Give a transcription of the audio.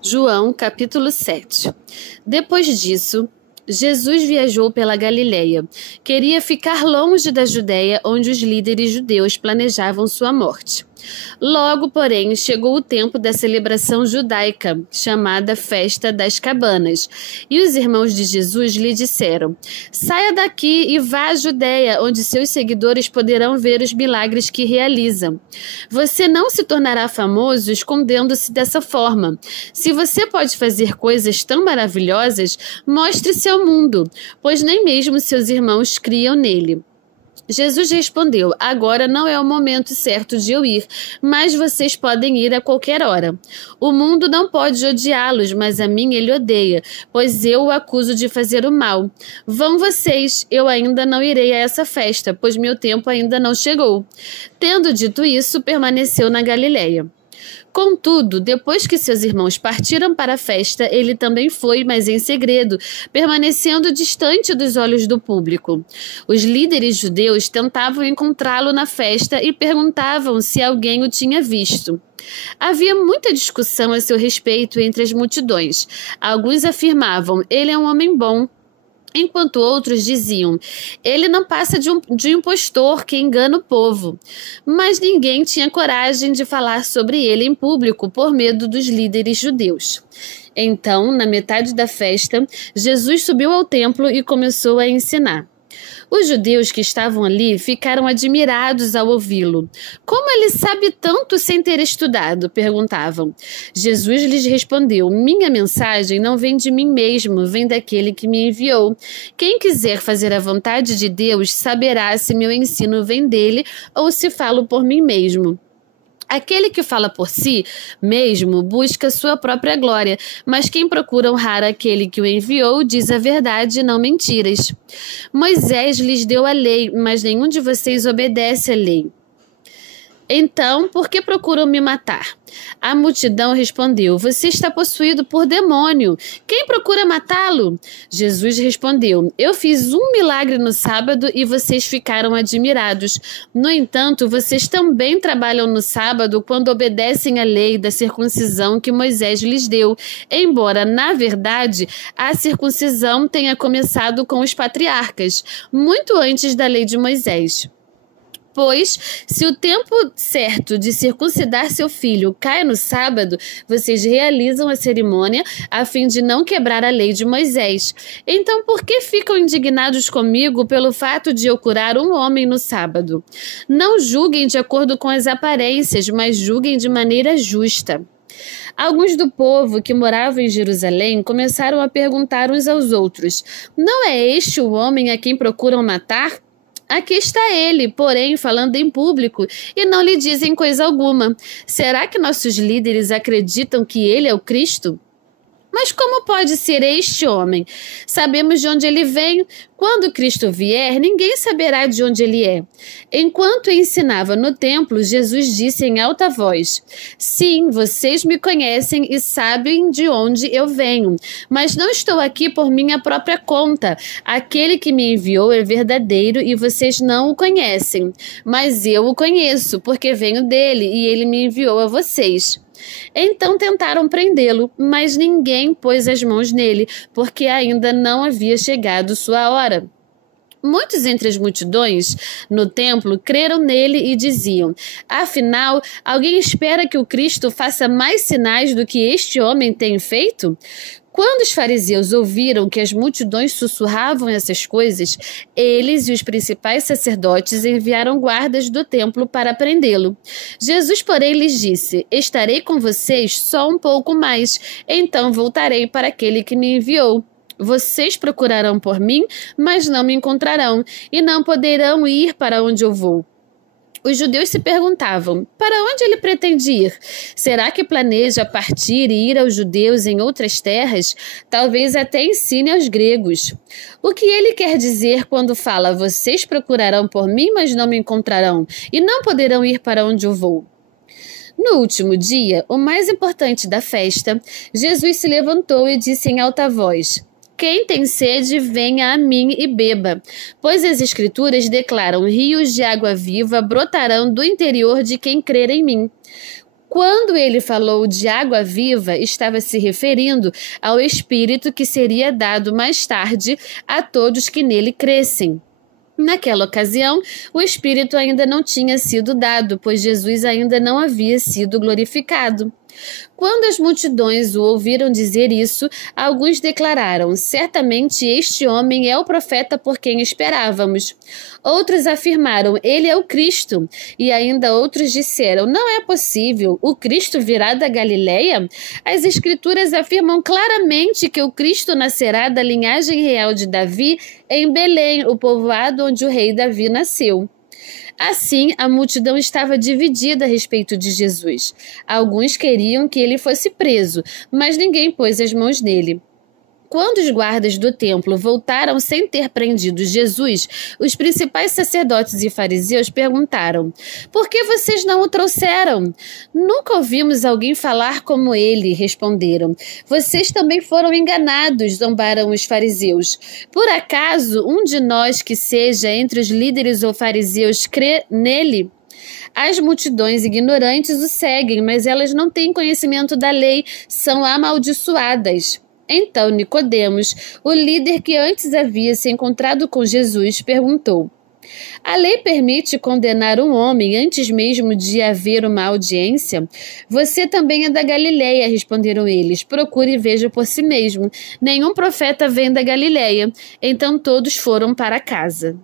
João, capítulo 7. Depois disso, Jesus viajou pela Galileia. Queria ficar longe da Judéia, onde os líderes judeus planejavam sua morte. Logo, porém, chegou o tempo da celebração judaica, chamada Festa das Cabanas, e os irmãos de Jesus lhe disseram: "Saia daqui e vá à Judéia, onde seus seguidores poderão ver os milagres que realizam. Você não se tornará famoso escondendo-se dessa forma. Se você pode fazer coisas tão maravilhosas, mostre-se ao mundo, pois nem mesmo seus irmãos criam nele." Jesus respondeu: "Agora não é o momento certo de eu ir, mas vocês podem ir a qualquer hora. O mundo não pode odiá-los, mas a mim ele odeia, pois eu o acuso de fazer o mal. Vão vocês, eu ainda não irei a essa festa, pois meu tempo ainda não chegou." Tendo dito isso, permaneceu na Galileia. Contudo, depois que seus irmãos partiram para a festa, ele também foi, mas em segredo, permanecendo distante dos olhos do público. Os líderes judeus tentavam encontrá-lo na festa e perguntavam se alguém o tinha visto. Havia muita discussão a seu respeito entre as multidões. Alguns afirmavam: "Ele é um homem bom", enquanto outros diziam: "Ele não passa de um impostor que engana o povo." Mas ninguém tinha coragem de falar sobre ele em público por medo dos líderes judeus. Então, na metade da festa, Jesus subiu ao templo e começou a ensinar. Os judeus que estavam ali ficaram admirados ao ouvi-lo. "Como ele sabe tanto sem ter estudado?" perguntavam. Jesus lhes respondeu: "Minha mensagem não vem de mim mesmo, vem daquele que me enviou. Quem quiser fazer a vontade de Deus saberá se meu ensino vem dele ou se falo por mim mesmo. Aquele que fala por si mesmo busca sua própria glória, mas quem procura honrar aquele que o enviou diz a verdade e não mentiras. Moisés lhes deu a lei, mas nenhum de vocês obedece à lei. Então, por que procuram me matar?" A multidão respondeu: "Você está possuído por demônio. Quem procura matá-lo?" Jesus respondeu: "Eu fiz um milagre no sábado e vocês ficaram admirados. No entanto, vocês também trabalham no sábado quando obedecem à lei da circuncisão que Moisés lhes deu, embora, na verdade, a circuncisão tenha começado com os patriarcas, muito antes da lei de Moisés. Pois, se o tempo certo de circuncidar seu filho cai no sábado, vocês realizam a cerimônia a fim de não quebrar a lei de Moisés. Então, por que ficam indignados comigo pelo fato de eu curar um homem no sábado? Não julguem de acordo com as aparências, mas julguem de maneira justa." Alguns do povo que moravam em Jerusalém começaram a perguntar uns aos outros: "Não é este o homem a quem procuram matar? Aqui está ele, porém, falando em público, e não lhe dizem coisa alguma. Será que nossos líderes acreditam que ele é o Cristo? Mas como pode ser este homem? Sabemos de onde ele vem. Quando Cristo vier, ninguém saberá de onde ele é." Enquanto ensinava no templo, Jesus disse em alta voz: "Sim, vocês me conhecem e sabem de onde eu venho, mas não estou aqui por minha própria conta. Aquele que me enviou é verdadeiro e vocês não o conhecem, mas eu o conheço, porque venho dele e ele me enviou a vocês." Então tentaram prendê-lo, mas ninguém pôs as mãos nele, porque ainda não havia chegado sua hora. Muitos entre as multidões no templo creram nele e diziam: "Afinal, alguém espera que o Cristo faça mais sinais do que este homem tem feito?" Quando os fariseus ouviram que as multidões sussurravam essas coisas, eles e os principais sacerdotes enviaram guardas do templo para prendê-lo. Jesus, porém, lhes disse: "Estarei com vocês só um pouco mais, então voltarei para aquele que me enviou. Vocês procurarão por mim, mas não me encontrarão, e não poderão ir para onde eu vou." Os judeus se perguntavam: para onde ele pretende ir? Será que planeja partir e ir aos judeus em outras terras? Talvez até ensine aos gregos. O que ele quer dizer quando fala: "Vocês procurarão por mim, mas não me encontrarão, e não poderão ir para onde eu vou"? No último dia, o mais importante da festa, Jesus se levantou e disse em alta voz: "Quem tem sede, venha a mim e beba. Pois as Escrituras declaram: rios de água viva brotarão do interior de quem crer em mim." Quando ele falou de água viva, estava se referindo ao Espírito que seria dado mais tarde a todos que nele crescem. Naquela ocasião, o Espírito ainda não tinha sido dado, pois Jesus ainda não havia sido glorificado. Quando as multidões o ouviram dizer isso, alguns declararam: certamente este homem é o profeta por quem esperávamos. Outros afirmaram: ele é o Cristo. E ainda outros disseram: não é possível, o Cristo virá da Galileia? As Escrituras afirmam claramente que o Cristo nascerá da linhagem real de Davi em Belém, o povoado onde o rei Davi nasceu. Assim, a multidão estava dividida a respeito de Jesus. Alguns queriam que ele fosse preso, mas ninguém pôs as mãos nele. Quando os guardas do templo voltaram sem ter prendido Jesus, os principais sacerdotes e fariseus perguntaram: por que vocês não o trouxeram? Nunca ouvimos alguém falar como ele, responderam. Vocês também foram enganados, zombaram os fariseus. Por acaso um de nós que seja entre os líderes ou fariseus crê nele? As multidões ignorantes o seguem, mas elas não têm conhecimento da lei, são amaldiçoadas. Então Nicodemos, o líder que antes havia se encontrado com Jesus, perguntou: a lei permite condenar um homem antes mesmo de haver uma audiência? Você também é da Galileia, responderam eles. Procure e veja por si mesmo. Nenhum profeta vem da Galileia. Então todos foram para casa.